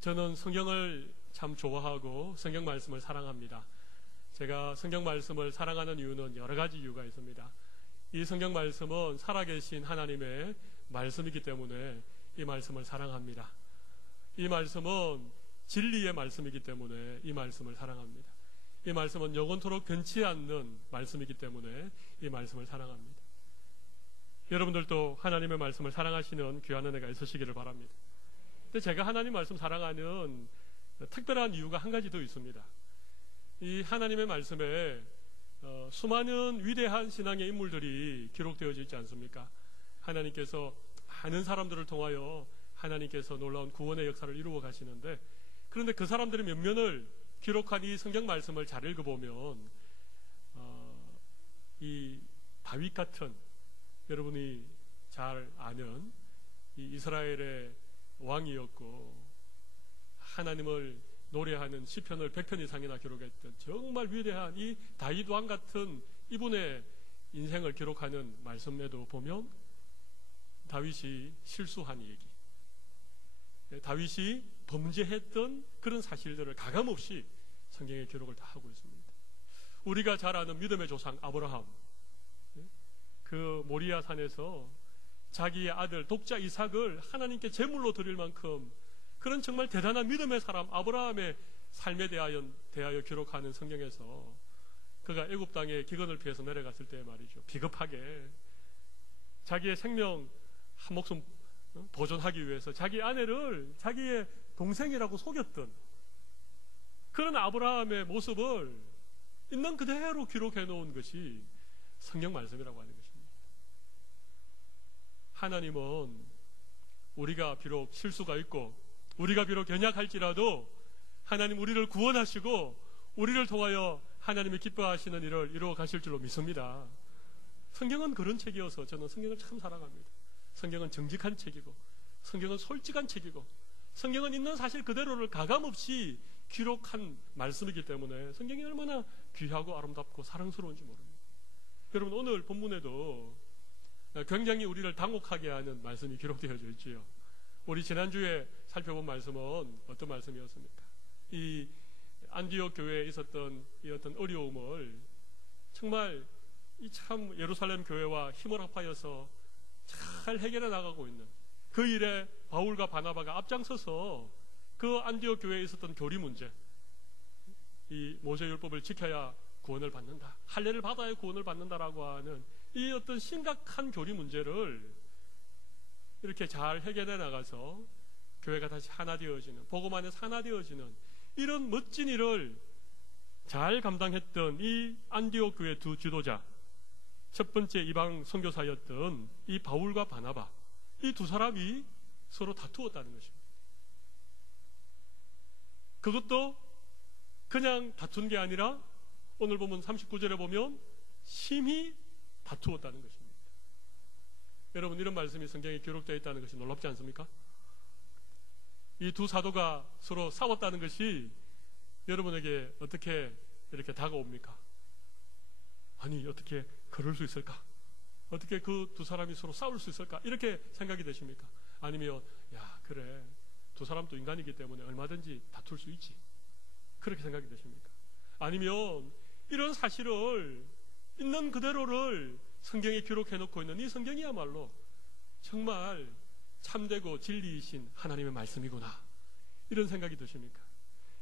저는 성경을 참 좋아하고 성경 말씀을 사랑합니다. 제가 성경 말씀을 사랑하는 이유는 여러 가지 이유가 있습니다. 이 성경 말씀은 살아계신 하나님의 말씀이기 때문에 이 말씀을 사랑합니다. 이 말씀은 진리의 말씀이기 때문에 이 말씀을 사랑합니다. 이 말씀은 영원토록 변치 않는 말씀이기 때문에 이 말씀을 사랑합니다. 여러분들도 하나님의 말씀을 사랑하시는 귀한 은혜가 있으시기를 바랍니다. 근데 제가 하나님 말씀 사랑하는 특별한 이유가 한 가지 더 있습니다. 이 하나님의 말씀에 수많은 위대한 신앙의 인물들이 기록되어져 있지 않습니까? 하나님께서 많은 사람들을 통하여 하나님께서 놀라운 구원의 역사를 이루어 가시는데, 그런데 그 사람들의 면면을 기록한 이 성경 말씀을 잘 읽어보면 이 다윗 같은, 여러분이 잘 아는 이 이스라엘의 왕이었고 하나님을 노래하는 시편을 100편 이상이나 기록했던 정말 위대한 이 다윗 왕 같은 이분의 인생을 기록하는 말씀에도 보면 다윗이 실수한 얘기, 다윗이 범죄했던 그런 사실들을 가감없이 성경에 기록을 다 하고 있습니다. 우리가 잘 아는 믿음의 조상 아브라함, 그 모리아 산에서 자기의 아들 독자 이삭을 하나님께 제물로 드릴 만큼 그런 정말 대단한 믿음의 사람 아브라함의 삶에 대하여 기록하는 성경에서 그가 애굽 땅에 기근을 피해서 내려갔을 때 말이죠, 비겁하게 자기의 생명 한 목숨 보존하기 위해서 자기 아내를 자기의 동생이라고 속였던 그런 아브라함의 모습을 있는 그대로 기록해 놓은 것이 성경 말씀이라고 하는 것입니다. 하나님은 우리가 비록 실수가 있고 우리가 비록 연약할지라도 하나님 우리를 구원하시고 우리를 통하여 하나님이 기뻐하시는 일을 이루어 가실 줄로 믿습니다. 성경은 그런 책이어서 저는 성경을 참 사랑합니다. 성경은 정직한 책이고 성경은 솔직한 책이고 성경은 있는 사실 그대로를 가감없이 기록한 말씀이기 때문에 성경이 얼마나 귀하고 아름답고 사랑스러운지 모릅니다. 여러분, 오늘 본문에도 굉장히 우리를 당혹하게 하는 말씀이 기록되어져 있지요. 우리 지난주에 살펴본 말씀은 어떤 말씀이었습니까? 이 안디옥 교회에 있었던 이 어떤 어려움을 정말 이 참 예루살렘 교회와 힘을 합하여서 잘 해결해 나가고 있는 그 일에 바울과 바나바가 앞장서서 그 안디옥 교회에 있었던 교리 문제, 이 모세율법을 지켜야 구원을 받는다, 할례를 받아야 구원을 받는다라고 하는 이 어떤 심각한 교리 문제를 이렇게 잘 해결해 나가서 교회가 다시 하나 되어지는, 복음 안에서 하나 되어지는 이런 멋진 일을 잘 감당했던 이 안디옥 교회 두 지도자, 첫 번째 이방 선교사였던 이 바울과 바나바, 이 두 사람이 서로 다투었다는 것입니다. 그것도 그냥 다툰 게 아니라 오늘 보면 39절에 보면 심히 다투었다는 것입니다. 여러분, 이런 말씀이 성경에 기록되어 있다는 것이 놀랍지 않습니까? 이 두 사도가 서로 싸웠다는 것이 여러분에게 어떻게 이렇게 다가옵니까? 아니, 어떻게 그럴 수 있을까? 어떻게 그 두 사람이 서로 싸울 수 있을까? 이렇게 생각이 되십니까? 아니면 야, 그래, 두 사람도 인간이기 때문에 얼마든지 다툴 수 있지, 그렇게 생각이 되십니까? 아니면 이런 사실을 있는 그대로를 성경에 기록해 놓고 있는 이 성경이야말로 정말 참되고 진리이신 하나님의 말씀이구나, 이런 생각이 드십니까?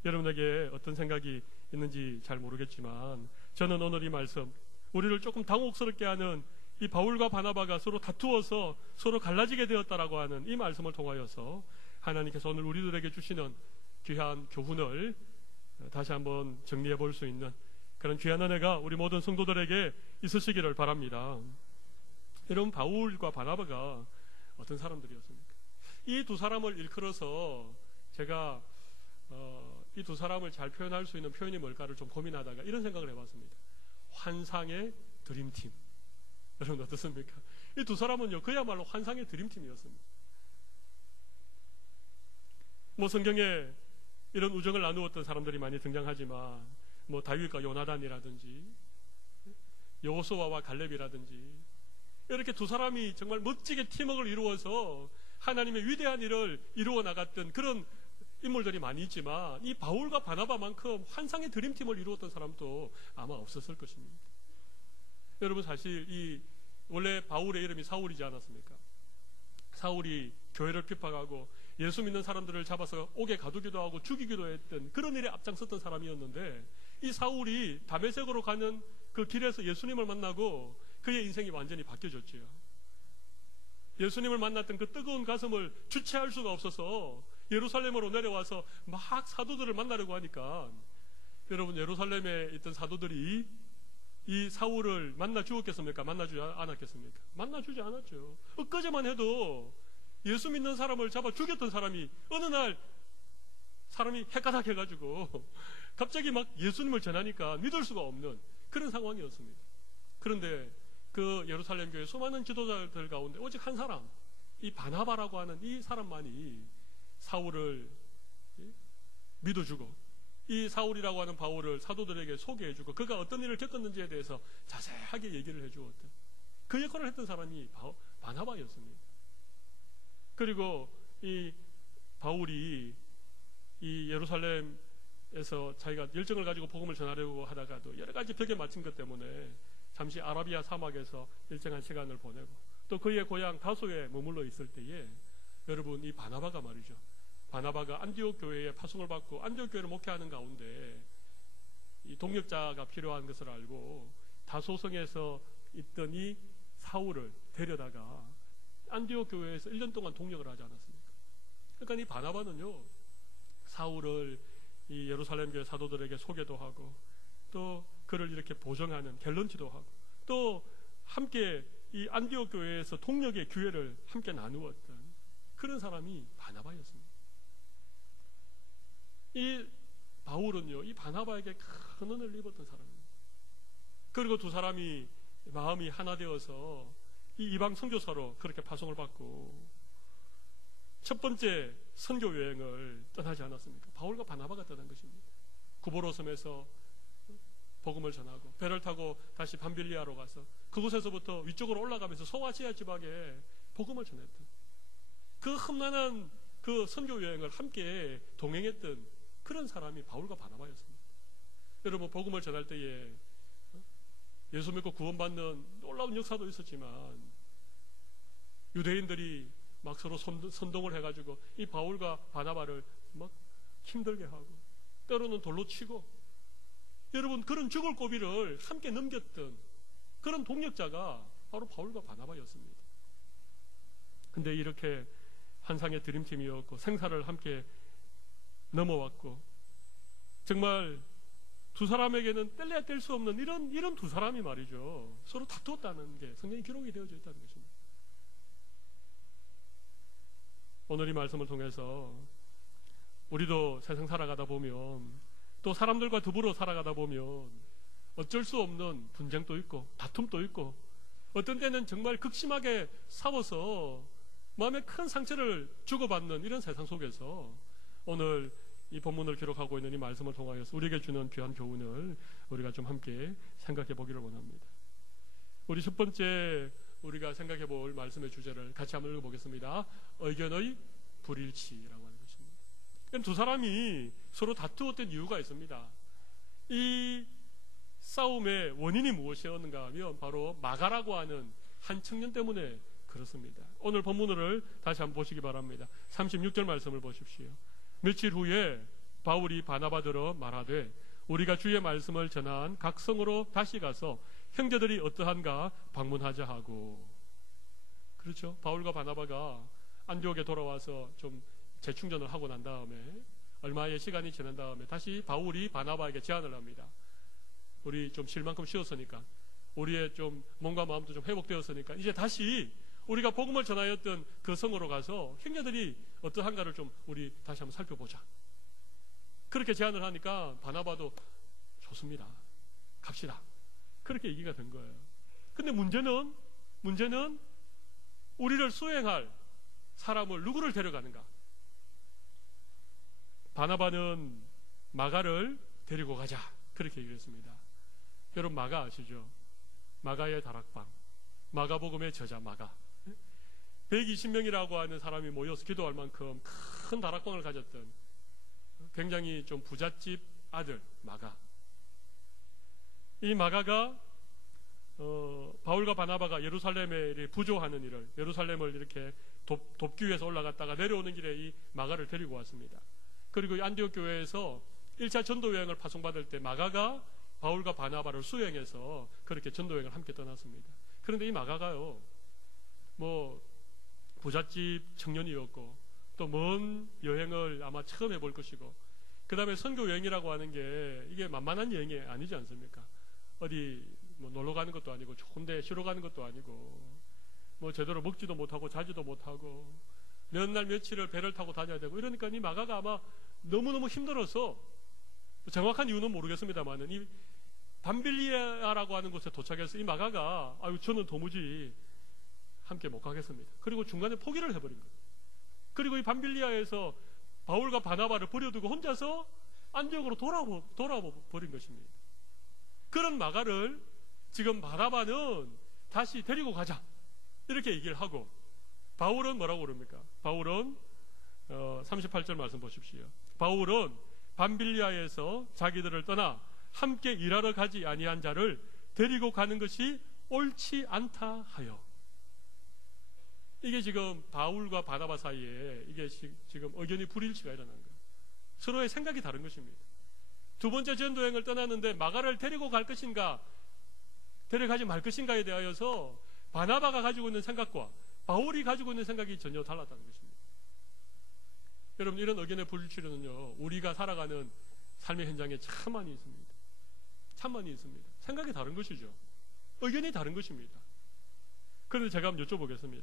여러분에게 어떤 생각이 있는지 잘 모르겠지만 저는 오늘 이 말씀, 우리를 조금 당혹스럽게 하는 이 바울과 바나바가 서로 다투어서 서로 갈라지게 되었다라고 하는 이 말씀을 통하여서 하나님께서 오늘 우리들에게 주시는 귀한 교훈을 다시 한번 정리해 볼 수 있는 그런 귀한 은혜가 우리 모든 성도들에게 있으시기를 바랍니다. 여러분, 바울과 바나바가 어떤 사람들이었습니까? 이 두 사람을 일컬어서 제가 이 두 사람을 잘 표현할 수 있는 표현이 뭘까를 좀 고민하다가 이런 생각을 해봤습니다. 환상의 드림팀. 여러분 어떻습니까? 이 두 사람은요, 그야말로 환상의 드림팀이었습니다. 뭐 성경에 이런 우정을 나누었던 사람들이 많이 등장하지만 뭐 다윗과 요나단이라든지 여호수아와 갈렙이라든지 이렇게 두 사람이 정말 멋지게 팀워크를 이루어서 하나님의 위대한 일을 이루어 나갔던 그런 인물들이 많이 있지만 이 바울과 바나바만큼 환상의 드림팀을 이루었던 사람도 아마 없었을 것입니다. 여러분, 사실 원래 바울의 이름이 사울이지 않았습니까? 사울이 교회를 핍박하고 예수 믿는 사람들을 잡아서 옥에 가두기도 하고 죽이기도 했던 그런 일에 앞장섰던 사람이었는데, 이 사울이 다메섹으로 가는 그 길에서 예수님을 만나고 그의 인생이 완전히 바뀌어졌지요. 예수님을 만났던 그 뜨거운 가슴을 주체할 수가 없어서 예루살렘으로 내려와서 막 사도들을 만나려고 하니까, 여러분, 예루살렘에 있던 사도들이 이 사울을 만나 주었겠습니까? 만나주지 않았겠습니까? 만나주지 않았죠. 엊그제만 해도 예수 믿는 사람을 잡아 죽였던 사람이 어느 날 사람이 헷가닥해가지고 갑자기 막 예수님을 전하니까 믿을 수가 없는 그런 상황이었습니다. 그런데 그 예루살렘 교회 수많은 지도자들 가운데 오직 한 사람, 이 바나바라고 하는 이 사람만이 사울을 믿어주고, 이 사울이라고 하는 바울을 사도들에게 소개해주고, 그가 어떤 일을 겪었는지에 대해서 자세하게 얘기를 해주었던 그 역할을 했던 사람이 바나바였습니다. 그리고 이 바울이 이 예루살렘에서 자기가 열정을 가지고 복음을 전하려고 하다가도 여러 가지 벽에 맞힌 것 때문에 잠시 아라비아 사막에서 일정한 시간을 보내고, 또 그의 고향 다소에 머물러 있을 때에, 여러분, 이 바나바가 말이죠, 바나바가 안디옥 교회에 파송을 받고 안디옥 교회를 목회하는 가운데 이 동역자가 필요한 것을 알고 다소성에서 있던 이 사울을 데려다가 안디옥 교회에서 1년 동안 동역을 하지 않았습니까? 그러니까 이 바나바는요, 사울을 이 예루살렘 교회 사도들에게 소개도 하고, 또 그를 이렇게 보정하는 갤런티도 하고, 또 함께 이 안디옥 교회에서 동역의 기회를 함께 나누었던 그런 사람이 바나바였습니다. 이 바울은요, 이 바나바에게 큰 은혜를 입었던 사람입니다. 그리고 두 사람이 마음이 하나 되어서 이 이방 선교사로 그렇게 파송을 받고 첫 번째 선교 여행을 떠나지 않았습니까? 바울과 바나바가 떠난 것입니다. 구보로 섬에서 복음을 전하고 배를 타고 다시 밤빌리아로 가서 그곳에서부터 위쪽으로 올라가면서 소아시아 지방에 복음을 전했던 그 험난한 그 선교 여행을 함께 동행했던 그런 사람이 바울과 바나바였습니다. 여러분, 복음을 전할 때에 예수 믿고 구원받는 놀라운 역사도 있었지만, 유대인들이 막 서로 선동을 해가지고 이 바울과 바나바를 막 힘들게 하고 때로는 돌로 치고, 여러분, 그런 죽을 고비를 함께 넘겼던 그런 동역자가 바로 바울과 바나바였습니다. 근데 이렇게 환상의 드림팀이었고 생사를 함께 넘어왔고, 정말 두 사람에게는 뗄래야 뗄 수 없는 이런 두 사람이 말이죠, 서로 다투었다는 게 성경에 기록이 되어져 있다는 것입니다. 오늘 이 말씀을 통해서 우리도 세상 살아가다 보면, 또 사람들과 더불어 살아가다 보면 어쩔 수 없는 분쟁도 있고 다툼도 있고, 어떤 때는 정말 극심하게 싸워서 마음에 큰 상처를 주고받는 이런 세상 속에서 오늘 이 본문을 기록하고 있는 이 말씀을 통하여서 우리에게 주는 귀한 교훈을 우리가 좀 함께 생각해 보기를 원합니다. 우리 첫 번째 우리가 생각해 볼 말씀의 주제를 같이 한번 읽어보겠습니다. 의견의 불일치라고 하는 것입니다. 두 사람이 서로 다투었던 이유가 있습니다. 이 싸움의 원인이 무엇이었는가 하면 바로 마가라고 하는 한 청년 때문에 그렇습니다. 오늘 본문을 다시 한번 보시기 바랍니다. 36절 말씀을 보십시오. 며칠 후에 바울이 바나바더러 말하되 우리가 주의 말씀을 전한 각 성으로 다시 가서 형제들이 어떠한가 방문하자 하고. 그렇죠? 바울과 바나바가 안디옥에 돌아와서 좀 재충전을 하고 난 다음에 얼마의 시간이 지난 다음에 다시 바울이 바나바에게 제안을 합니다. 우리 좀 쉴 만큼 쉬었으니까, 우리의 좀 몸과 마음도 좀 회복되었으니까 이제 다시 우리가 복음을 전하였던 그 성으로 가서 형제들이 어떠한가를 좀 우리 다시 한번 살펴보자. 그렇게 제안을 하니까 바나바도 좋습니다, 갑시다, 그렇게 얘기가 된 거예요. 근데 문제는 우리를 수행할 사람을 누구를 데려가는가? 바나바는 마가를 데리고 가자, 그렇게 얘기했습니다. 여러분, 마가 아시죠? 마가의 다락방, 마가복음의 저자 마가. 120명이라고 하는 사람이 모여서 기도할 만큼 큰 다락방을 가졌던 굉장히 좀 부잣집 아들 마가. 이 마가가 바울과 바나바가 예루살렘에 부조하는 일을, 예루살렘을 이렇게 돕기 위해서 올라갔다가 내려오는 길에 이 마가를 데리고 왔습니다. 그리고 이 안디옥 교회에서 1차 전도 여행을 파송받을 때 마가가 바울과 바나바를 수행해서 그렇게 전도 여행을 함께 떠났습니다. 그런데 이 마가가요, 뭐 부잣집 청년이었고 또 먼 여행을 아마 처음 해볼 것이고, 그 다음에 선교 여행이라고 하는 게 이게 만만한 여행이 아니지 않습니까? 어디 뭐 놀러 가는 것도 아니고 좋은 데 쉬러 가는 것도 아니고 뭐 제대로 먹지도 못하고 자지도 못하고 몇 날 며칠을 배를 타고 다녀야 되고, 이러니까 이 마가가 아마 너무너무 힘들어서, 정확한 이유는 모르겠습니다만은 이 밤빌리아라고 하는 곳에 도착해서 이 마가가 아유 저는 도무지 함께 못 가겠습니다. 그리고 중간에 포기를 해버린 거예요. 그리고 이 밤빌리아에서 바울과 바나바를 버려두고 혼자서 안디옥으로 돌아버린 것입니다. 그런 마가를 지금 바나바는 다시 데리고 가자 이렇게 얘기를 하고, 바울은 뭐라고 그럽니까? 바울은 38절 말씀 보십시오. 바울은 밤빌리아에서 자기들을 떠나 함께 일하러 가지 아니한 자를 데리고 가는 것이 옳지 않다 하여. 이게 지금 바울과 바나바 사이에 이게 지금 의견이 불일치가 일어난 거예요. 서로의 생각이 다른 것입니다. 두 번째 전도여행을 떠났는데 마가를 데리고 갈 것인가 데려가지 말 것인가에 대하여서 바나바가 가지고 있는 생각과 바울이 가지고 있는 생각이 전혀 달랐다는 것입니다. 여러분, 이런 의견의 불일치는요, 우리가 살아가는 삶의 현장에 참 많이 있습니다. 참 많이 있습니다. 생각이 다른 것이죠. 의견이 다른 것입니다. 그런데 제가 한번 여쭤보겠습니다.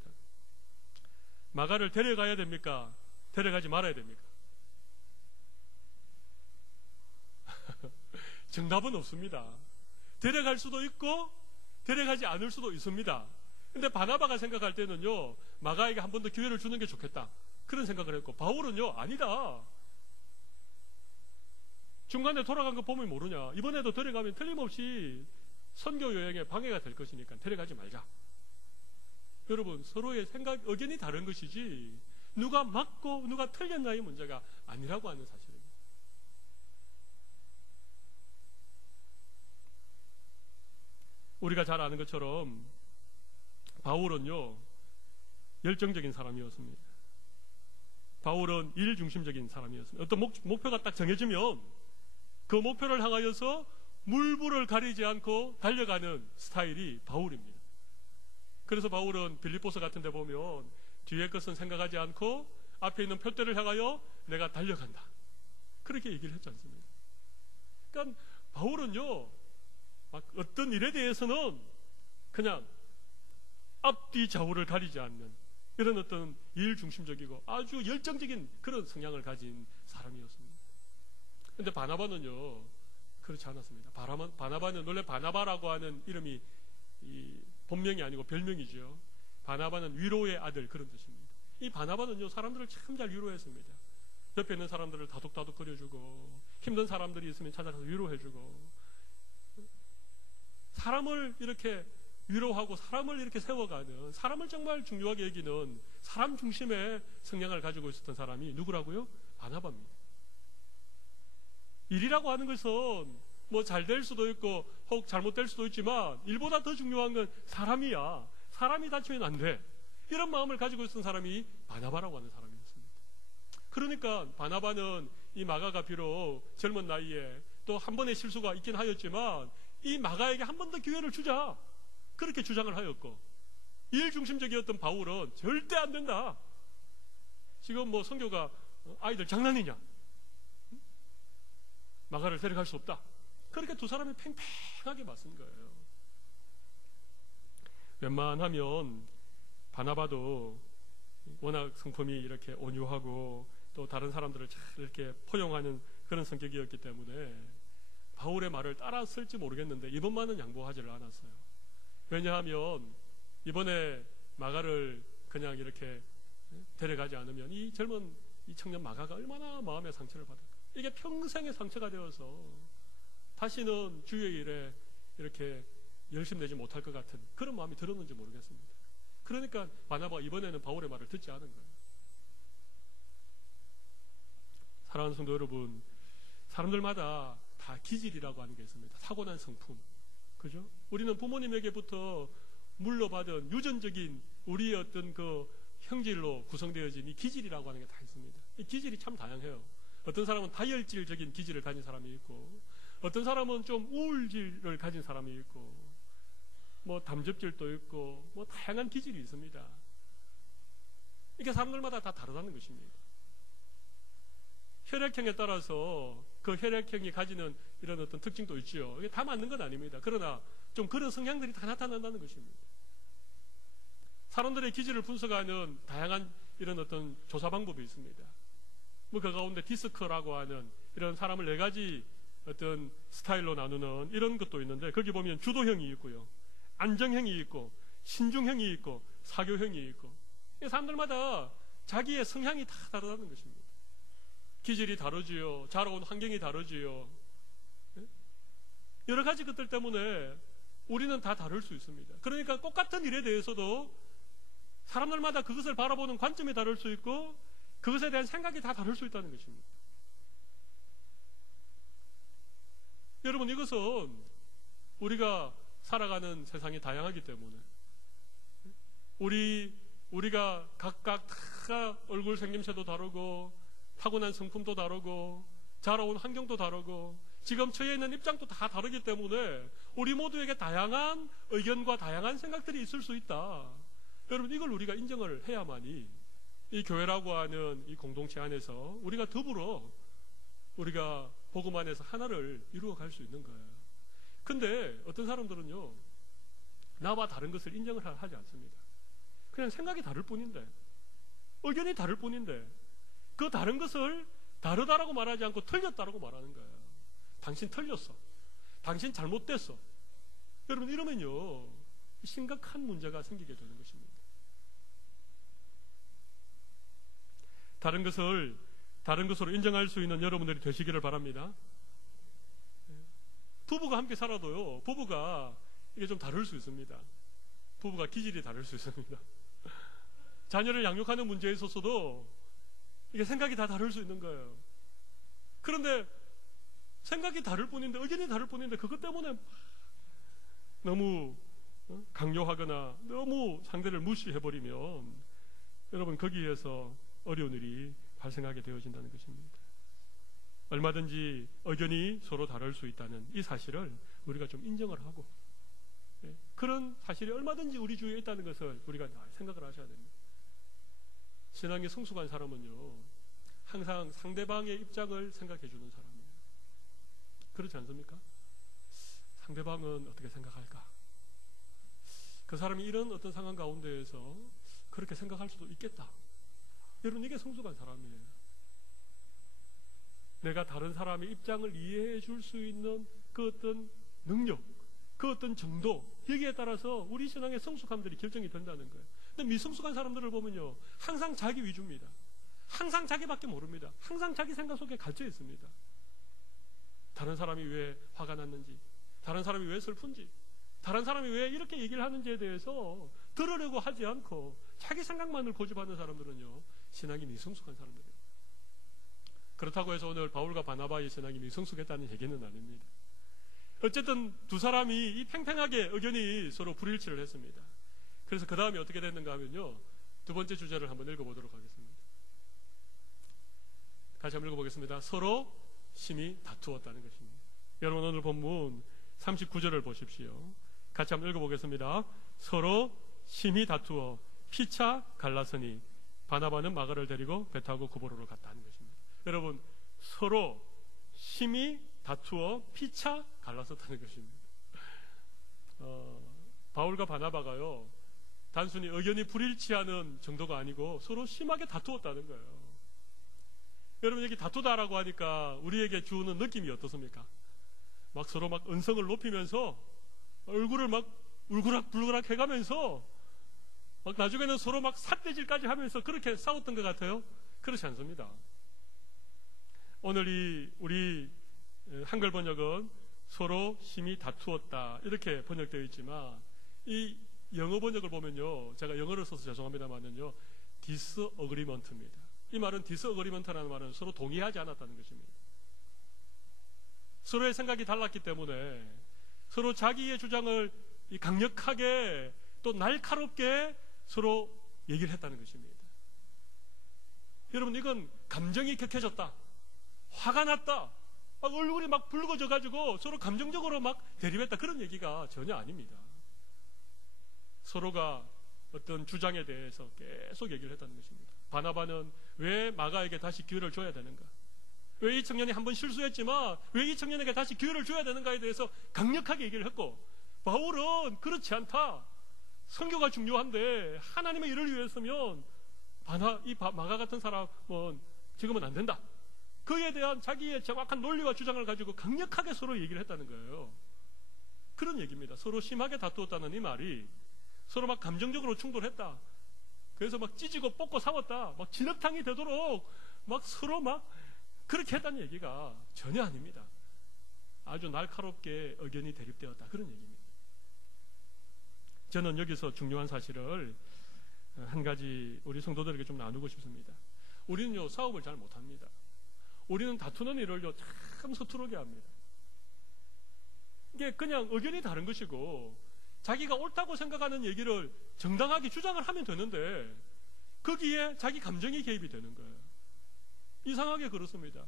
마가를 데려가야 됩니까? 데려가지 말아야 됩니까? 정답은 없습니다. 데려갈 수도 있고 데려가지 않을 수도 있습니다. 근데 바나바가 생각할 때는요, 마가에게 한 번 더 기회를 주는 게 좋겠다, 그런 생각을 했고, 바울은요, 아니다, 중간에 돌아간 거 보면 모르냐, 이번에도 데려가면 틀림없이 선교 여행에 방해가 될 것이니까 데려가지 말자. 여러분, 서로의 생각, 의견이 다른 것이지 누가 맞고 누가 틀렸나의 문제가 아니라고 하는 사실입니다. 우리가 잘 아는 것처럼 바울은요, 열정적인 사람이었습니다. 바울은 일 중심적인 사람이었습니다. 어떤 목표가 딱 정해지면 그 목표를 향하여서 물불을 가리지 않고 달려가는 스타일이 바울입니다. 그래서 바울은 빌립보서 같은 데 보면 뒤에 것은 생각하지 않고 앞에 있는 표대를 향하여 내가 달려간다, 그렇게 얘기를 했지 않습니까? 그러니까 바울은요, 막 어떤 일에 대해서는 그냥 앞뒤 좌우를 가리지 않는 이런 어떤 일 중심적이고 아주 열정적인 그런 성향을 가진 사람이었습니다. 그런데 바나바는요, 그렇지 않았습니다. 바나바는 원래 바나바라고 하는 이름이 이 본명이 아니고 별명이죠. 바나바는 위로의 아들, 그런 뜻입니다. 이 바나바는요, 사람들을 참 잘 위로했습니다. 옆에 있는 사람들을 다독다독 거려주고, 힘든 사람들이 있으면 찾아가서 위로해주고, 사람을 이렇게 위로하고 사람을 이렇게 세워가는, 사람을 정말 중요하게 여기는 사람 중심의 성향을 가지고 있었던 사람이 누구라고요? 바나바입니다. 일이라고 하는 것은 뭐 잘 될 수도 있고 혹 잘못될 수도 있지만 일보다 더 중요한 건 사람이야. 사람이 다치면 안 돼. 이런 마음을 가지고 있었던 사람이 바나바라고 하는 사람이었습니다. 그러니까 바나바는 이 마가가 비록 젊은 나이에 또 한 번의 실수가 있긴 하였지만 이 마가에게 한 번 더 기회를 주자, 그렇게 주장을 하였고, 일 중심적이었던 바울은 절대 안 된다, 지금 뭐 선교가 아이들 장난이냐, 마가를 데려갈 수 없다, 그렇게 두 사람이 팽팽하게 맞선 거예요. 웬만하면 바나바도 워낙 성품이 이렇게 온유하고 또 다른 사람들을 잘 이렇게 포용하는 그런 성격이었기 때문에 바울의 말을 따랐을지 모르겠는데 이번만은 양보하지를 않았어요. 왜냐하면 이번에 마가를 그냥 이렇게 데려가지 않으면 이 젊은 이 청년 마가가 얼마나 마음의 상처를 받을까. 이게 평생의 상처가 되어서 다시는 주의 일에 이렇게 열심 내지 못할 것 같은 그런 마음이 들었는지 모르겠습니다. 그러니까 바나바가 이번에는 바울의 말을 듣지 않은 거예요. 사랑하는 성도 여러분, 사람들마다 다 기질이라고 하는 게 있습니다. 타고난 성품. 그죠? 우리는 부모님에게부터 물려받은 유전적인 우리의 어떤 그 형질로 구성되어진 이 기질이라고 하는 게 다 있습니다. 이 기질이 참 다양해요. 어떤 사람은 다혈질적인 기질을 가진 사람이 있고, 어떤 사람은 좀 우울질을 가진 사람이 있고, 뭐 담즙질도 있고, 뭐 다양한 기질이 있습니다. 이게 사람들마다 다 다르다는 것입니다. 혈액형에 따라서 그 혈액형이 가지는 이런 어떤 특징도 있지요. 이게 다 맞는 건 아닙니다. 그러나 좀 그런 성향들이 다 나타난다는 것입니다. 사람들의 기질을 분석하는 다양한 이런 어떤 조사 방법이 있습니다. 뭐 그 가운데 디스크라고 하는 이런 사람을 4가지 어떤 스타일로 나누는 이런 것도 있는데, 거기 보면 주도형이 있고요, 안정형이 있고, 신중형이 있고, 사교형이 있고, 사람들마다 자기의 성향이 다 다르다는 것입니다. 기질이 다르지요. 자라온 환경이 다르지요. 여러 가지 것들 때문에 우리는 다 다를 수 있습니다. 그러니까 똑같은 일에 대해서도 사람들마다 그것을 바라보는 관점이 다를 수 있고, 그것에 대한 생각이 다 다를 수 있다는 것입니다. 여러분, 이것은 우리가 살아가는 세상이 다양하기 때문에 우리가 각각 다 얼굴 생김새도 다르고, 타고난 성품도 다르고, 자라온 환경도 다르고, 지금 처해 있는 입장도 다 다르기 때문에 우리 모두에게 다양한 의견과 다양한 생각들이 있을 수 있다. 여러분, 이걸 우리가 인정을 해야만이 이 교회라고 하는 이 공동체 안에서 우리가 더불어 우리가 복음 안에서 하나를 이루어 갈 수 있는 거예요. 근데 어떤 사람들은요, 나와 다른 것을 인정을 하지 않습니다. 그냥 생각이 다를 뿐인데, 의견이 다를 뿐인데, 그 다른 것을 다르다라고 말하지 않고 틀렸다라고 말하는 거예요. 당신 틀렸어. 당신 잘못됐어. 여러분, 이러면요, 심각한 문제가 생기게 되는 것입니다. 다른 것으로 인정할 수 있는 여러분들이 되시기를 바랍니다. 부부가 함께 살아도요, 부부가 이게 좀 다를 수 있습니다. 부부가 기질이 다를 수 있습니다. 자녀를 양육하는 문제에 있어서도 이게 생각이 다 다를 수 있는 거예요. 그런데 생각이 다를 뿐인데, 의견이 다를 뿐인데, 그것 때문에 너무 강요하거나 너무 상대를 무시해버리면 여러분, 거기에서 어려운 일이 발생하게 되어진다는 것입니다. 얼마든지 의견이 서로 다를 수 있다는 이 사실을 우리가 좀 인정을 하고, 그런 사실이 얼마든지 우리 주위에 있다는 것을 우리가 생각을 하셔야 됩니다. 신앙이 성숙한 사람은요, 항상 상대방의 입장을 생각해 주는 사람이에요. 그렇지 않습니까? 상대방은 어떻게 생각할까? 그 사람이 이런 어떤 상황 가운데에서 그렇게 생각할 수도 있겠다. 여러분, 이게 성숙한 사람이에요. 내가 다른 사람의 입장을 이해해 줄 수 있는 그 어떤 능력, 그 어떤 정도, 여기에 따라서 우리 신앙의 성숙함들이 결정이 된다는 거예요. 근데 미성숙한 사람들을 보면요, 항상 자기 위주입니다. 항상 자기밖에 모릅니다. 항상 자기 생각 속에 갇혀 있습니다. 다른 사람이 왜 화가 났는지, 다른 사람이 왜 슬픈지, 다른 사람이 왜 이렇게 얘기를 하는지에 대해서 들으려고 하지 않고 자기 생각만을 고집하는 사람들은요, 신앙이 미성숙한 사람들이에요. 그렇다고 해서 오늘 바울과 바나바의 신앙이 미성숙했다는 얘기는 아닙니다. 어쨌든 두 사람이 이 팽팽하게 의견이 서로 불일치를 했습니다. 그래서 그 다음에 어떻게 됐는가 하면요, 두 번째 주제를 한번 읽어보도록 하겠습니다. 다시 한번 읽어보겠습니다. 서로 심히 다투었다는 것입니다. 여러분, 오늘 본문 39절을 보십시오. 같이 한번 읽어보겠습니다. 서로 심히 다투어 피차 갈라서니 바나바는 마가를 데리고 배 타고 구보로로 갔다는 것입니다. 여러분, 서로 심히 다투어 피차 갈라섰다는 것입니다. 바울과 바나바가요, 단순히 의견이 불일치하는 정도가 아니고 서로 심하게 다투었다는 거예요. 여러분, 여기 다투다라고 하니까 우리에게 주는 느낌이 어떻습니까? 막 서로 막 언성을 높이면서 얼굴을 막 울그락불그락 해가면서 막 나중에는 서로 막 삿대질까지 하면서 그렇게 싸웠던 것 같아요. 그렇지 않습니다. 오늘 우리 한글 번역은 서로 심히 다투었다 이렇게 번역되어 있지만, 이 영어 번역을 보면요, 제가 영어를 써서 죄송합니다만은요, disagreement입니다. 이 말은 디스어그리먼트라는 말은 서로 동의하지 않았다는 것입니다. 서로의 생각이 달랐기 때문에 서로 자기의 주장을 강력하게 또 날카롭게 서로 얘기를 했다는 것입니다. 여러분, 이건 감정이 격해졌다, 화가 났다, 막 얼굴이 막 붉어져 가지고 서로 감정적으로 막 대립했다, 그런 얘기가 전혀 아닙니다. 서로가 어떤 주장에 대해서 계속 얘기를 했다는 것입니다. 바나바는 왜 마가에게 다시 기회를 줘야 되는가, 왜 이 청년이 한번 실수했지만 왜 이 청년에게 다시 기회를 줘야 되는가에 대해서 강력하게 얘기를 했고, 바울은 그렇지 않다, 선교가 중요한데 하나님의 일을 위해서면 마가 같은 사람은 지금은 안 된다, 그에 대한 자기의 정확한 논리와 주장을 가지고 강력하게 서로 얘기를 했다는 거예요. 그런 얘기입니다. 서로 심하게 다투었다는 이 말이 서로 막 감정적으로 충돌했다, 그래서 막 찢고 뽑고 싸웠다, 막 진흙탕이 되도록 막 서로 막 그렇게 했다는 얘기가 전혀 아닙니다. 아주 날카롭게 의견이 대립되었다, 그런 얘기입니다. 저는 여기서 중요한 사실을 한 가지 우리 성도들에게 좀 나누고 싶습니다. 우리는요, 싸움을 잘 못합니다. 우리는 다투는 일을요, 참 서투르게 합니다. 이게 그냥 의견이 다른 것이고 자기가 옳다고 생각하는 얘기를 정당하게 주장을 하면 되는데 거기에 자기 감정이 개입이 되는 거예요. 이상하게 그렇습니다.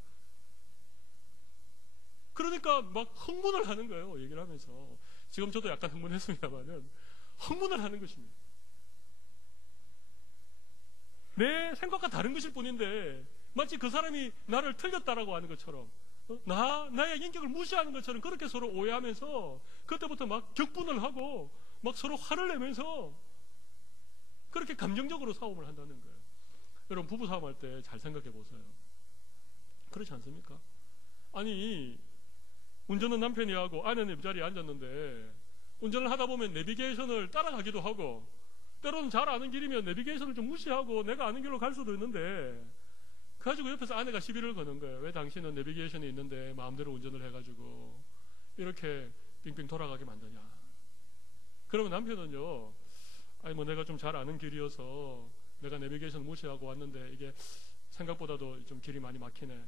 그러니까 막 흥분을 하는 거예요, 얘기를 하면서. 지금 저도 약간 흥분했습니다만은 흥분을 하는 것입니다. 내 생각과 다른 것일 뿐인데 마치 그 사람이 나를 틀렸다라고 하는 것처럼, 나의 인격을 무시하는 것처럼 그렇게 서로 오해하면서 그때부터 막 격분을 하고 막 서로 화를 내면서 그렇게 감정적으로 싸움을 한다는 거예요. 여러분, 부부 싸움할 때 잘 생각해 보세요. 그렇지 않습니까? 아니, 운전은 남편이 하고 아내는 옆자리에 앉았는데 운전을 하다 보면 내비게이션을 따라가기도 하고 때로는 잘 아는 길이면 내비게이션을 좀 무시하고 내가 아는 길로 갈 수도 있는데 그래가지고 옆에서 아내가 시비를 거는 거예요. 왜 당신은 내비게이션이 있는데 마음대로 운전을 해가지고 이렇게 빙빙 돌아가게 만드냐. 그러면 남편은요, 아니 뭐 내가 좀 잘 아는 길이어서 내가 내비게이션 무시하고 왔는데 이게 생각보다도 좀 길이 많이 막히네,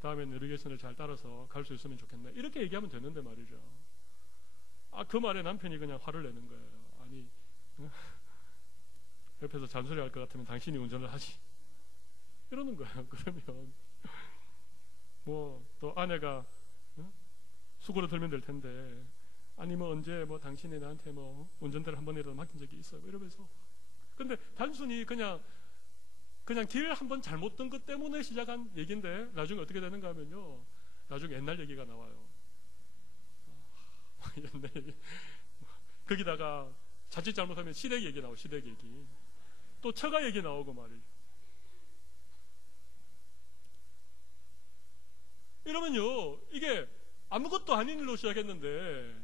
다음에 내비게이션을 잘 따라서 갈 수 있으면 좋겠네, 이렇게 얘기하면 되는데 말이죠. 그 말에 남편이 그냥 화를 내는 거예요. 아니, 옆에서 잔소리할 것 같으면 당신이 운전을 하지, 이러는 거예요. 그러면 뭐 또 아내가 수고를 들면 될 텐데, 아니 뭐 언제 뭐 당신이 나한테 뭐 운전대를 한 번이라도 맡긴 적이 있어요, 이러면서. 근데 단순히 그냥 길 한 번 잘못 든 것 때문에 시작한 얘기인데 나중에 어떻게 되는가 하면요, 나중에 옛날 얘기가 나와요. 옛날 얘기. 거기다가 자칫 잘못하면 시댁 얘기 나오고, 시댁 얘기, 또 처가 얘기 나오고 말이죠. 이러면요, 이게 아무것도 아닌 일로 시작했는데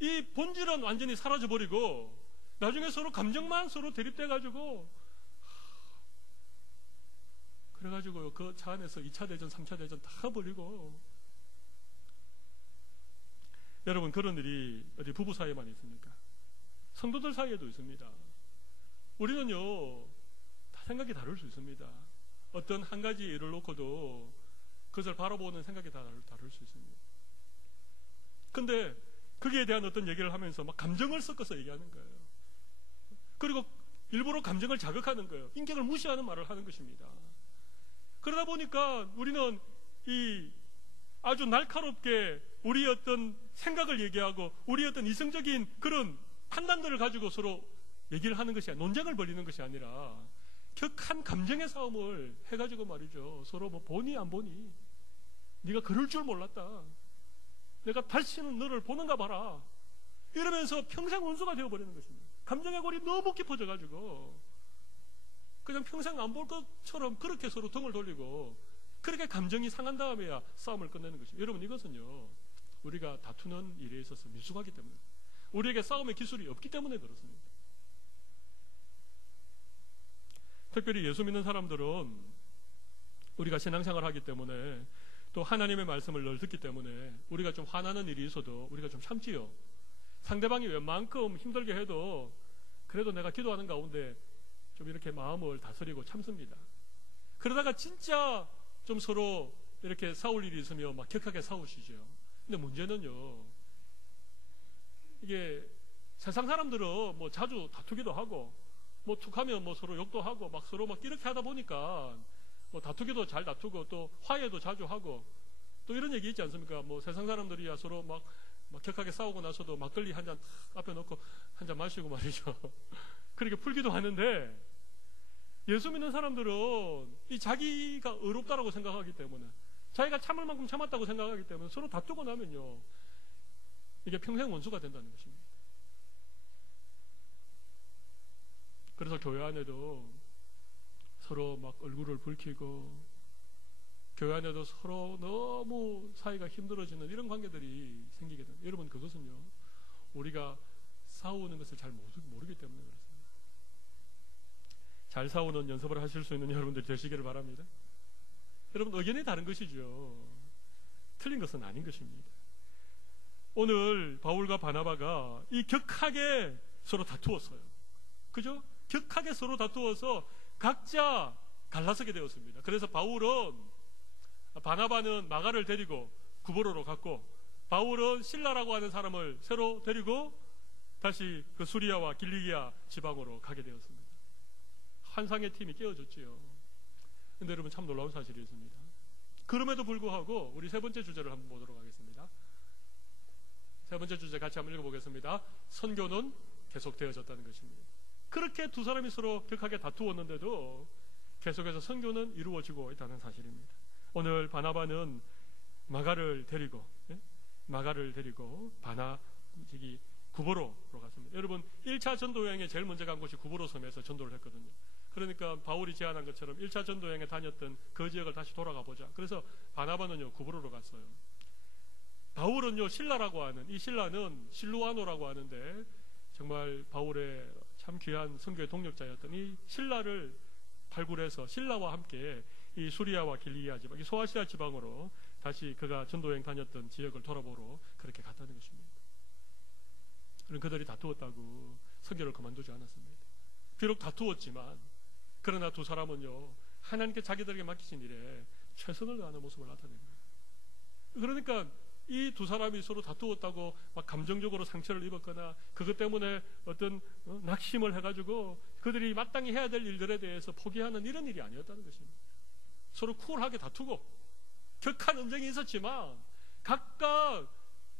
이 본질은 완전히 사라져버리고 나중에 서로 감정만 서로 대립돼가지고, 그래가지고 그 차 안에서 2차 대전 3차 대전 다 벌이고. 여러분, 그런 일이 어디 부부 사이에만 있습니까? 성도들 사이에도 있습니다. 우리는요, 다 생각이 다를 수 있습니다. 어떤 한 가지 일을 놓고도 그것을 바라보는 생각이 다 다를 수 있습니다. 근데 거기에 대한 어떤 얘기를 하면서 막 감정을 섞어서 얘기하는 거예요. 그리고 일부러 감정을 자극하는 거예요. 인격을 무시하는 말을 하는 것입니다. 그러다 보니까 우리는 이 아주 날카롭게 우리의 어떤 생각을 얘기하고 우리의 어떤 이성적인 그런 판단들을 가지고 서로 얘기를 하는 것이, 논쟁을 벌이는 것이 아니라 격한 감정의 싸움을 해가지고 말이죠. 서로 뭐 보니 안 보니, 네가 그럴 줄 몰랐다, 내가 다시는 너를 보는가 봐라, 이러면서 평생 원수가 되어버리는 것입니다. 감정의 골이 너무 깊어져가지고 그냥 평생 안 볼 것처럼 그렇게 서로 등을 돌리고 그렇게 감정이 상한 다음에야 싸움을 끝내는 것입니다. 여러분, 이것은요, 우리가 다투는 일에 있어서 미숙하기 때문에, 우리에게 싸움의 기술이 없기 때문에 그렇습니다. 특별히 예수 믿는 사람들은 우리가 신앙생활을 하기 때문에 또 하나님의 말씀을 늘 듣기 때문에 우리가 좀 화나는 일이 있어도 우리가 좀 참지요. 상대방이 웬만큼 힘들게 해도 그래도 내가 기도하는 가운데 좀 이렇게 마음을 다스리고 참습니다. 그러다가 진짜 좀 서로 이렇게 싸울 일이 있으면 막 격하게 싸우시죠. 근데 문제는요, 이게 세상 사람들은 뭐 자주 다투기도 하고 뭐 툭하면 뭐 서로 욕도 하고 막 서로 막 이렇게 하다 보니까 뭐 다투기도 잘 다투고 또 화해도 자주 하고 또 이런 얘기 있지 않습니까? 뭐 세상 사람들이야 서로 막 격하게 싸우고 나서도 막걸리 한 잔 앞에 놓고 한 잔 마시고 말이죠. 그렇게 풀기도 하는데, 예수 믿는 사람들은 이 자기가 의롭다라고 생각하기 때문에, 자기가 참을 만큼 참았다고 생각하기 때문에 서로 다투고 나면요, 이게 평생 원수가 된다는 것입니다. 그래서 교회 안에도 서로 막 얼굴을 붉히고, 교회 안에도 서로 너무 사이가 힘들어지는 이런 관계들이 생기게 됩니다. 여러분, 그것은요, 우리가 싸우는 것을 잘 모르기 때문에 그렇습니다. 잘 싸우는 연습을 하실 수 있는 여러분들 되시기를 바랍니다. 여러분, 의견이 다른 것이죠. 틀린 것은 아닌 것입니다. 오늘 바울과 바나바가 이 격하게 서로 다투었어요. 그죠? 격하게 서로 다투어서 각자 갈라서게 되었습니다. 그래서 바나바는 마가를 데리고 구보로로 갔고, 바울은 실라라고 하는 사람을 새로 데리고 다시 그 수리아와 길리기아 지방으로 가게 되었습니다. 환상의 팀이 깨어졌지요. 근데 여러분, 참 놀라운 사실이 있습니다. 그럼에도 불구하고 우리 세 번째 주제를 한번 보도록 하겠습니다. 세 번째 주제 같이 한번 읽어보겠습니다. 선교는 계속되어졌다는 것입니다. 그렇게 두 사람이 서로 격하게 다투었는데도 계속해서 선교는 이루어지고 있다는 사실입니다. 오늘 바나바는 마가를 데리고 구보로로 갔습니다. 여러분, 1차 전도 여행에 제일 먼저 간 곳이 구보로 섬에서 전도를 했거든요. 그러니까 바울이 제안한 것처럼 1차 전도 여행에 다녔던 그 지역을 다시 돌아가 보자. 그래서 바나바는요, 구보로로 갔어요. 바울은요, 신라라고 하는, 이 신라는 실루아노라고 하는데 정말 바울의 참 귀한 선교의 동력자였던 이 신라를 발굴해서 신라와 함께 이 수리아와 길리기아 지방, 이 소아시아 지방으로 다시 그가 전도여행 다녔던 지역을 돌아보러 그렇게 갔다는 것입니다. 그들이 다투었다고 선교를 그만두지 않았습니다. 비록 다투었지만 그러나 두 사람은요, 하나님께 자기들에게 맡기신 일에 최선을 다하는 모습을 나타냅니다. 그러니까 이 두 사람이 서로 다투었다고 막 감정적으로 상처를 입었거나 그것 때문에 어떤 낙심을 해가지고 그들이 마땅히 해야 될 일들에 대해서 포기하는 이런 일이 아니었다는 것입니다. 서로 쿨하게 다투고 격한 언쟁이 있었지만 각각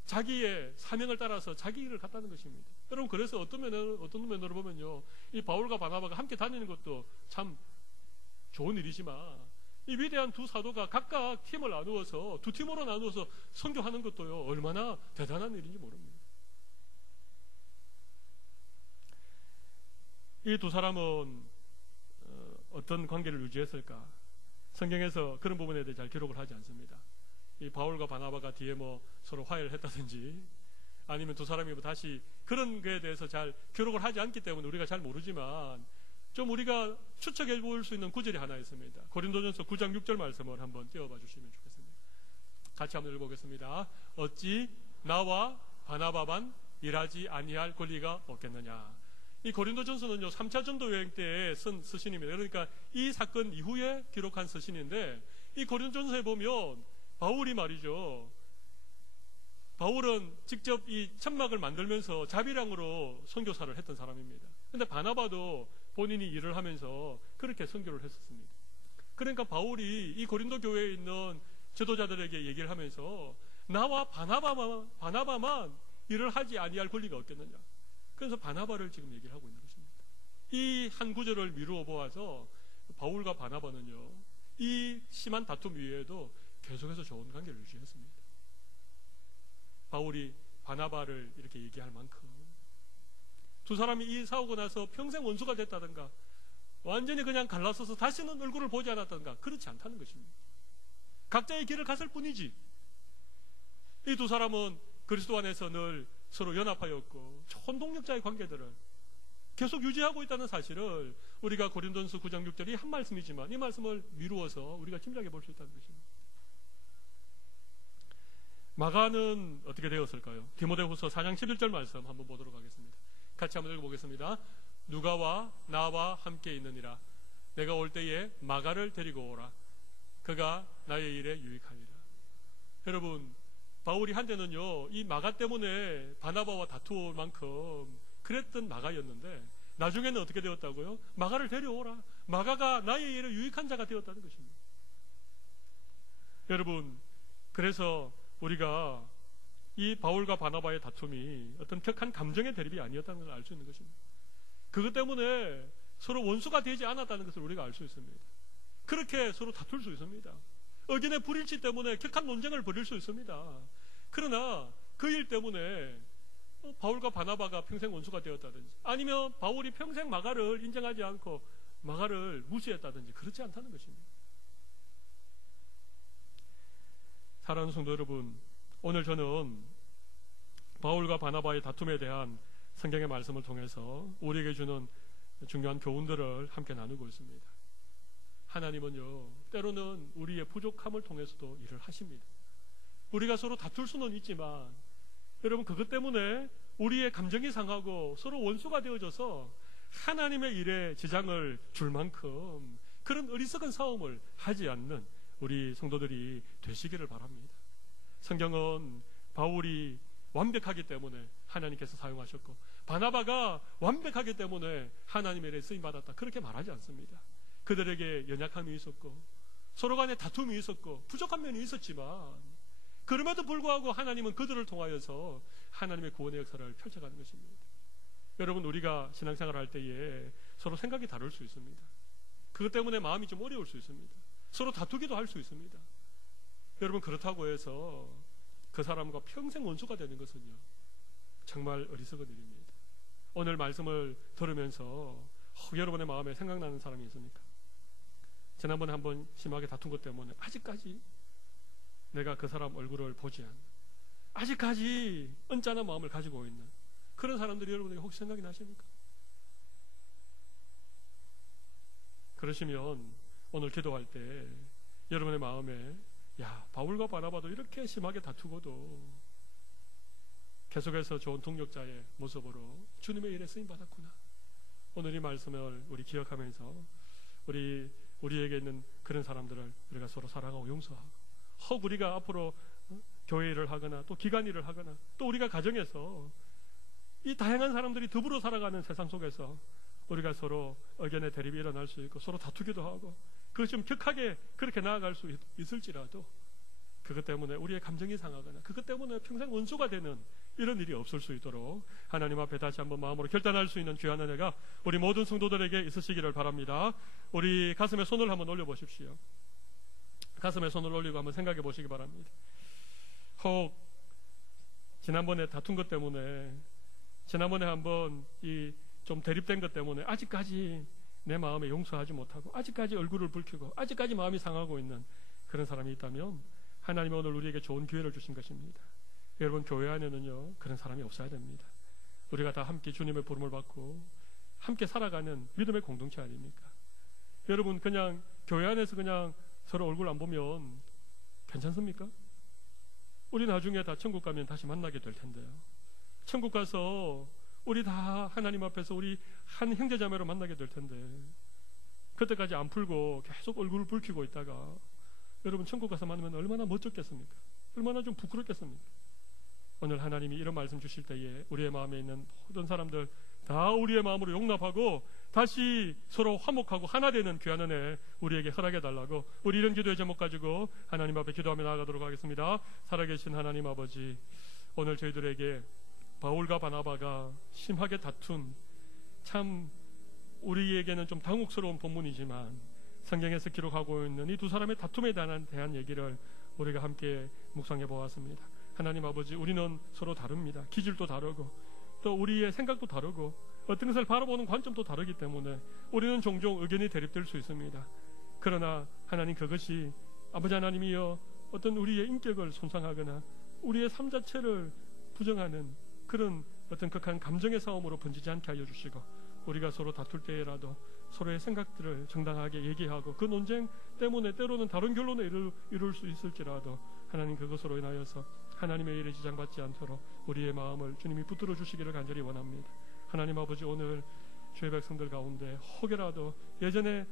자기의 사명을 따라서 자기 일을 갔다는 것입니다. 여러분, 그래서 어떤 면으로 보면요, 이 바울과 바나바가 함께 다니는 것도 참 좋은 일이지만 이 위대한 두 사도가 각각 팀을 나누어서 두 팀으로 나누어서 선교하는 것도요, 얼마나 대단한 일인지 모릅니다. 이 두 사람은 어떤 관계를 유지했을까? 성경에서 그런 부분에 대해 잘 기록을 하지 않습니다. 이 바울과 바나바가 뒤에 뭐 서로 화해를 했다든지 아니면 두 사람이 뭐 다시 그런 거에 대해서 잘 기록을 하지 않기 때문에 우리가 잘 모르지만 좀 우리가 추측해 볼 수 있는 구절이 하나 있습니다. 고린도전서 9장 6절 말씀을 한번 띄워봐 주시면 좋겠습니다. 같이 한번 읽어보겠습니다. 어찌 나와 바나바만 일하지 아니할 권리가 없겠느냐. 이 고린도전서는요, 3차 전도 여행 때에 쓴 서신입니다. 그러니까 이 사건 이후에 기록한 서신인데, 이 고린도전서에 보면 바울이 말이죠, 바울은 직접 이 천막을 만들면서 자비량으로 선교사를 했던 사람입니다. 근데 바나바도 본인이 일을 하면서 그렇게 선교를 했었습니다. 그러니까 바울이 이 고린도 교회에 있는 지도자들에게 얘기를 하면서 나와 바나바만 일을 하지 아니할 권리가 없겠느냐. 그래서 바나바를 지금 얘기를 하고 있는 것입니다. 이 한 구절을 미루어 보아서 바울과 바나바는요, 이 심한 다툼 위에도 계속해서 좋은 관계를 유지했습니다. 바울이 바나바를 이렇게 얘기할 만큼 두 사람이 싸우고 나서 평생 원수가 됐다든가 완전히 그냥 갈라서서 다시는 얼굴을 보지 않았다든가 그렇지 않다는 것입니다. 각자의 길을 갔을 뿐이지 이 두 사람은 그리스도 안에서 늘 서로 연합하였고 좋은 동력자의 관계들을 계속 유지하고 있다는 사실을 우리가 고린도전서 9장 6절이 한 말씀이지만 이 말씀을 미루어서 우리가 짐작해 볼 수 있다는 것입니다. 마가는 어떻게 되었을까요? 디모데후서 4장 11절 말씀 한번 보도록 하겠습니다. 같이 한번 읽어보겠습니다. 누가와 나와 함께 있느니라. 내가 올 때에 마가를 데리고 오라. 그가 나의 일에 유익하리라. 여러분, 바울이 한때는요, 이 마가 때문에 바나바와 다투올 만큼 그랬던 마가였는데, 나중에는 어떻게 되었다고요? 마가를 데려오라. 마가가 나의 일에 유익한 자가 되었다는 것입니다. 여러분, 그래서 우리가 이 바울과 바나바의 다툼이 어떤 격한 감정의 대립이 아니었다는 걸 알 수 있는 것입니다. 그것 때문에 서로 원수가 되지 않았다는 것을 우리가 알 수 있습니다. 그렇게 서로 다툴 수 있습니다. 의견의 불일치 때문에 격한 논쟁을 벌일 수 있습니다. 그러나 그 일 때문에 바울과 바나바가 평생 원수가 되었다든지, 아니면 바울이 평생 마가를 인정하지 않고 마가를 무시했다든지 그렇지 않다는 것입니다. 사랑하는 성도 여러분, 오늘 저는 바울과 바나바의 다툼에 대한 성경의 말씀을 통해서 우리에게 주는 중요한 교훈들을 함께 나누고 있습니다. 하나님은요, 때로는 우리의 부족함을 통해서도 일을 하십니다. 우리가 서로 다툴 수는 있지만, 여러분, 그것 때문에 우리의 감정이 상하고 서로 원수가 되어져서 하나님의 일에 지장을 줄 만큼 그런 어리석은 싸움을 하지 않는 우리 성도들이 되시기를 바랍니다. 성경은 바울이 완벽하기 때문에 하나님께서 사용하셨고, 바나바가 완벽하기 때문에 하나님의 일에 쓰임받았다, 그렇게 말하지 않습니다. 그들에게 연약함이 있었고 서로 간에 다툼이 있었고 부족한 면이 있었지만, 그럼에도 불구하고 하나님은 그들을 통하여서 하나님의 구원의 역사를 펼쳐가는 것입니다. 여러분, 우리가 신앙생활을 할 때에 서로 생각이 다를 수 있습니다. 그것 때문에 마음이 좀 어려울 수 있습니다. 서로 다투기도 할 수 있습니다. 여러분, 그렇다고 해서 그 사람과 평생 원수가 되는 것은요, 정말 어리석은 일입니다. 오늘 말씀을 들으면서 여러분의 마음에 생각나는 사람이 있습니까? 지난번에 한번 심하게 다툰 것 때문에 아직까지 내가 그 사람 얼굴을 보지 않는, 아직까지 언짢은 마음을 가지고 있는 그런 사람들이 여러분에게 혹시 생각이 나십니까? 그러시면 오늘 기도할 때 여러분의 마음에, 야, 바울과 바나바도 이렇게 심하게 다투고도 계속해서 좋은 동력자의 모습으로 주님의 일에 쓰임받았구나. 오늘 이 말씀을 우리 기억하면서 우리에게 있는 그런 사람들을 우리가 서로 사랑하고 용서하고, 혹 우리가 앞으로 교회 일을 하거나 또 기관 일을 하거나 또 우리가 가정에서 이 다양한 사람들이 더불어 살아가는 세상 속에서 우리가 서로 의견의 대립이 일어날 수 있고 서로 다투기도 하고, 그것 좀 격하게 그렇게 나아갈 수 있을지라도 그것 때문에 우리의 감정이 상하거나 그것 때문에 평생 원수가 되는 이런 일이 없을 수 있도록 하나님 앞에 다시 한번 마음으로 결단할 수 있는 귀한 은혜가 우리 모든 성도들에게 있으시기를 바랍니다. 우리 가슴에 손을 한번 올려보십시오. 가슴에 손을 올리고 한번 생각해 보시기 바랍니다. 혹 지난번에 다툰 것 때문에, 지난번에 한번 이 좀 대립된 것 때문에 아직까지 내 마음에 용서하지 못하고 아직까지 얼굴을 붉히고 아직까지 마음이 상하고 있는 그런 사람이 있다면 하나님이 오늘 우리에게 좋은 기회를 주신 것입니다. 여러분, 교회 안에는요, 그런 사람이 없어야 됩니다. 우리가 다 함께 주님의 부름을 받고 함께 살아가는 믿음의 공동체 아닙니까? 여러분, 그냥 교회 안에서 그냥 서로 얼굴 안 보면 괜찮습니까? 우리 나중에 다 천국 가면 다시 만나게 될 텐데요. 천국 가서 우리 다 하나님 앞에서 우리 한 형제자매로 만나게 될 텐데, 그때까지 안 풀고 계속 얼굴을 붉히고 있다가 여러분 천국 가서 만나면 얼마나 멋졌겠습니까? 얼마나 좀 부끄럽겠습니까? 오늘 하나님이 이런 말씀 주실 때에 우리의 마음에 있는 모든 사람들 다 우리의 마음으로 용납하고 다시 서로 화목하고 하나 되는 귀한 은혜 우리에게 허락해 달라고, 우리 이런 기도의 제목 가지고 하나님 앞에 기도하며 나아가도록 하겠습니다. 살아계신 하나님 아버지, 오늘 저희들에게 바울과 바나바가 심하게 다툰, 참 우리에게는 좀 당혹스러운 본문이지만 성경에서 기록하고 있는 이 두 사람의 다툼에 대한 얘기를 우리가 함께 묵상해 보았습니다. 하나님 아버지, 우리는 서로 다릅니다. 기질도 다르고 또 우리의 생각도 다르고 어떤 것을 바라보는 관점도 다르기 때문에 우리는 종종 의견이 대립될 수 있습니다. 그러나 하나님, 그것이 아버지 하나님이여 어떤 우리의 인격을 손상하거나 우리의 삶 자체를 부정하는 그런 어떤 극한 감정의 싸움으로 번지지 않게 하여 주시고, 우리가 서로 다툴 때라도 서로의 생각들을 정당하게 얘기하고 그 논쟁 때문에 때로는 다른 결론을 이룰 수 있을지라도 하나님, 그것으로 인하여서 하나님의 일에 지장받지 않도록 우리의 마음을 주님이 붙들어 주시기를 간절히 원합니다. 하나님 아버지, 오늘 주의 백성들 가운데 혹여라도 예전에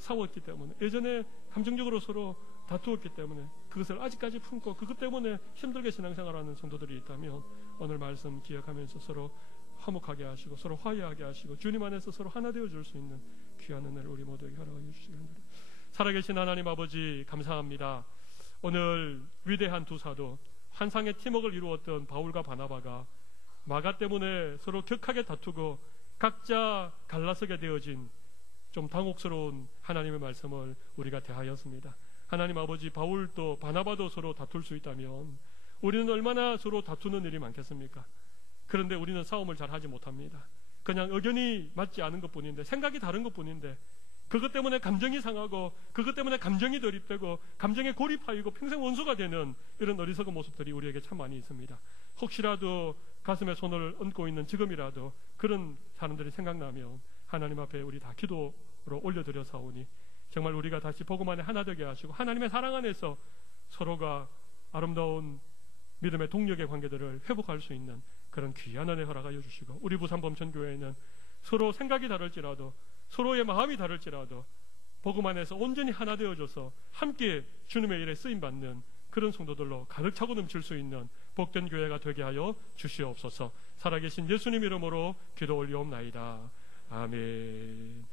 싸웠기 때문에, 예전에 감정적으로 서로 다투었기 때문에 그것을 아직까지 품고 그것 때문에 힘들게 신앙생활하는 성도들이 있다면 오늘 말씀 기억하면서 서로 화목하게 하시고 서로 화해하게 하시고 주님 안에서 서로 하나 되어줄 수 있는 귀한 은혜를 우리 모두에게 허락하여 주시기 바랍니다. 살아계신 하나님 아버지, 감사합니다. 오늘 위대한 두 사도, 환상의 팀워크를 이루었던 바울과 바나바가 마가 때문에 서로 격하게 다투고 각자 갈라서게 되어진 좀 당혹스러운 하나님의 말씀을 우리가 대하였습니다. 하나님 아버지, 바울도 바나바도 서로 다툴 수 있다면 우리는 얼마나 서로 다투는 일이 많겠습니까? 그런데 우리는 싸움을 잘 하지 못합니다. 그냥 의견이 맞지 않은 것뿐인데, 생각이 다른 것뿐인데, 그것 때문에 감정이 상하고 그것 때문에 감정이 대립되고 감정에 고립하이고 평생 원수가 되는 이런 어리석은 모습들이 우리에게 참 많이 있습니다. 혹시라도 가슴에 손을 얹고 있는 지금이라도 그런 사람들이 생각나면 하나님 앞에 우리 다 기도로 올려드려사오니 정말 우리가 다시 복음 안에 하나 되게 하시고 하나님의 사랑 안에서 서로가 아름다운 믿음의 동력의 관계들을 회복할 수 있는 그런 귀한 은혜 허락하여 주시고, 우리 부산범천교회는 서로 생각이 다를지라도 서로의 마음이 다를지라도 복음 안에서 온전히 하나 되어져서 함께 주님의 일에 쓰임받는 그런 성도들로 가득 차고 넘칠 수 있는 복된 교회가 되게 하여 주시옵소서. 살아계신 예수님 이름으로 기도 올리옵나이다. 아멘.